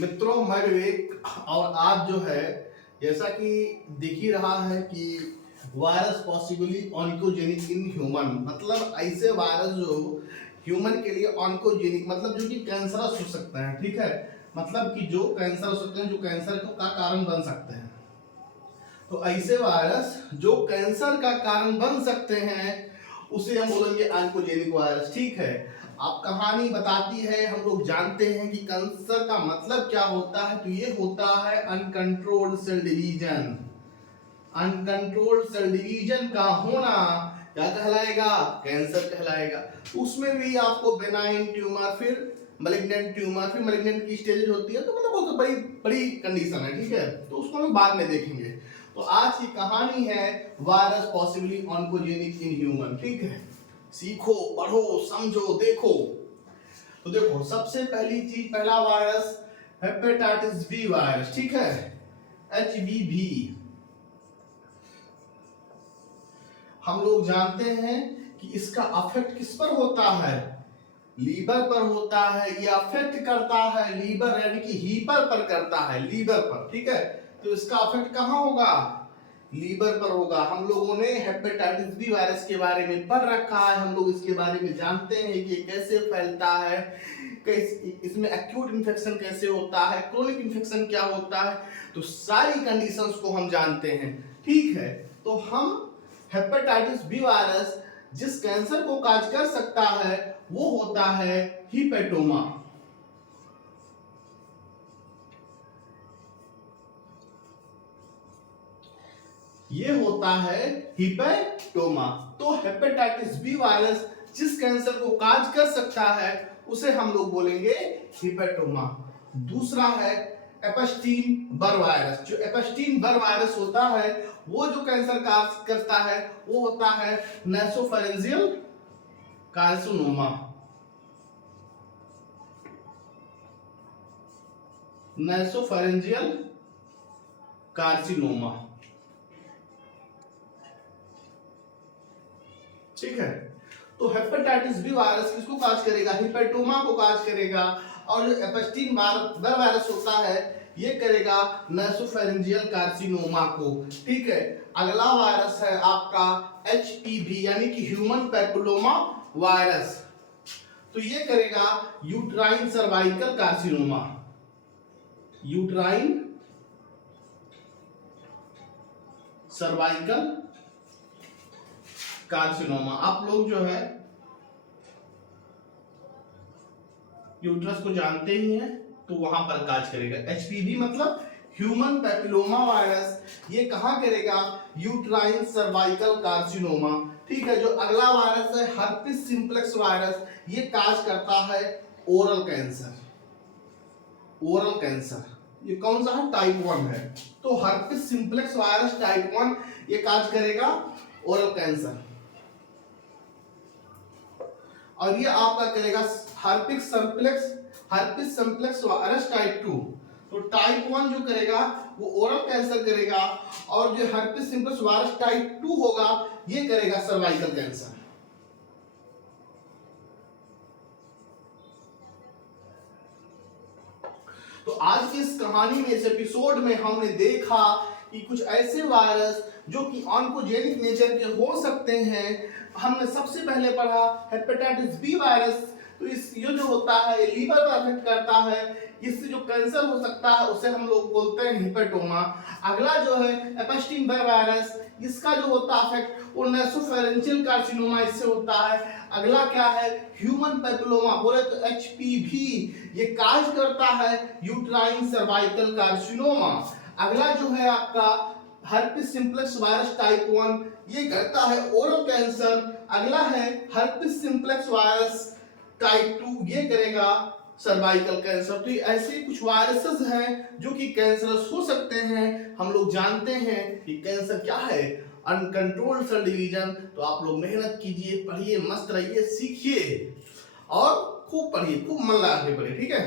मित्रों, मैं विवेक और आज जो है जैसा कि दिख ही रहा है कि virus possibly oncogenic in human, मतलब ऐसे वायरस जो ह्यूमन के लिए ऑन्कोजेनिक मतलब जो कि कैंसरस हो सकते हैं। ठीक है, मतलब कि जो कैंसर हो सकते हैं, जो कैंसर का कारण बन सकते हैं। तो ऐसे वायरस जो कैंसर का कारण बन सकते हैं उसे हम बोलेंगे ऑन्कोजेनिक वायरस। ठीक है, अब कहानी बताती है, हम लोग जानते हैं कि कैंसर का मतलब क्या होता है। तो ये होता है uncontrolled cell division. Uncontrolled cell division का होना क्या कहलाएगा? कैंसर कहलाएगा। उसमें भी आपको बेनाइन ट्यूमर, फिर मलिग्नेंट ट्यूमर, फिर मलिग्नेंट की स्टेज होती है। तो मतलब वो तो बड़ी बड़ी कंडीशन है। ठीक है, तो उसको हम बाद में देखेंगे। तो आज की कहानी है virus possibly oncogenic in human. ठीक है, सीखो, पढ़ो, समझो, देखो। तो देखो, सबसे पहली चीज, पहला वायरस हेपेटाइटिस बी वायरस। ठीक है, HBV। हम लोग जानते हैं कि इसका अफेक्ट किस पर होता है? लीवर पर होता है। ये अफेक्ट करता है लीवर, यानी कि हीपर पर करता है, लीवर पर। ठीक है, तो इसका अफेक्ट कहां होगा? लीवर पर होगा। हम लोगों ने हेपेटाइटिस बी वायरस के बारे में पढ़ रखा है, हम लोग इसके बारे में जानते हैं कि ये कैसे फैलता है, इसमें एक्यूट इन्फेक्शन कैसे होता है, क्रोनिक इन्फेक्शन क्या होता है। तो सारी कंडीशंस को हम जानते हैं। ठीक है, तो हम हेपेटाइटिस बी वायरस जिस कैंसर को काज कर सकता है वो होता है हिपेटोमा। ये होता है हिपेटोमा। तो हेपेटाइटिस बी वायरस जिस कैंसर को काज कर सकता है उसे हम लोग बोलेंगे हिपेटोमा। दूसरा है एपस्टीन बर वायरस। जो एपस्टीन बर वायरस होता है वो जो कैंसर काज करता है वो होता है नासोफैरिंजियल कार्सिनोमा। नासोफैरिंजियल कार्सिनोमा। ठीक है, तो हेपेटाइटिस बी वायरस किसको काज करेगा? हिपेटोमा को काज करेगा। और जो एपस्टीन बर वायरस होता है ये करेगा नासोफैरिंजियल कार्सिनोमा को। ठीक है, अगला वायरस है आपका HPV यानी कि ह्यूमन पैपिलोमा वायरस। तो ये करेगा uterine cervical carcinoma. Uterine cervical carcinoma. आप लोग जो है यूट्रस को जानते ही हैं, तो वहां पर काज करेगा। HPV मतलब ह्यूमन पैपिलोमा वायरस, ये कहां करेगा? Uterine cervical carcinoma. ठीक है, जो अगला वायरस है हर्पिस सिंप्लेक्स वायरस, ये काज करता है ओरल कैंसर। ओरल कैंसर ये कौन सा है? टाइप 1 है। तो हर्पिस सिंप्लेक्स वायरस टाइप 1 ये काज करेगा ओरल कैंसर। और ये आपका करेगा हर्पिस सिंप्लेक्स वायरस टाइप 2। तो टाइप 1 जो करेगा वो ओरल कैंसर करेगा, और जो हर्पिस सिंप्लेक्स वायरस टाइप 2 होगा ये करेगा सर्वाइकल कैंसर। तो आज की इस कहानी में, इस एपिसोड में हमने देखा कि कुछ ऐसे वायरस जो कि ऑन्कोजेनिक नेचर के हो सकते हैं। हमने सबसे पहले पढ़ा हेपेटाइटिस बी वायरस। तो इस ये जो होता है लीवर को अफेक्ट करता है, इससे जो कैंसर हो सकता है उसे हम लोग बोलते हैं हिपेटोमा। अगला जो है एपस्टीन बार वायरस, इसका जो होता है अफेक्ट वो नासोफैरिंजियल कार्सिनोमा इससे होता है। अगला क्या है? ह्यूमन पैपिलोमा, बोले तो HPV, ये काज करता है यूट्राइन सर्वाइकल कार्सिनोमा। अगला जो है आपका हर्पिस सिंप्लेक्स वायरस टाइप 1, ये करता है ओरल कैंसर। अगला है हर्पिस सिंप्लेक्स वायरस टाइप 2, ये करेगा सर्वाइकल कैंसर। तो ऐसे कुछ वायरसेस हैं जो कि कैंसरस हो सकते हैं। हम लोग जानते हैं कि कैंसर क्या है, अनकंट्रोल्ड सेल डिवीजन। तो आप लोग मेहनत कीजिए, पढ़िए, मस्त रहिए, सीखिए और खूब पढ़िए, खूब मन लगा के पढ़िए। ठीक है।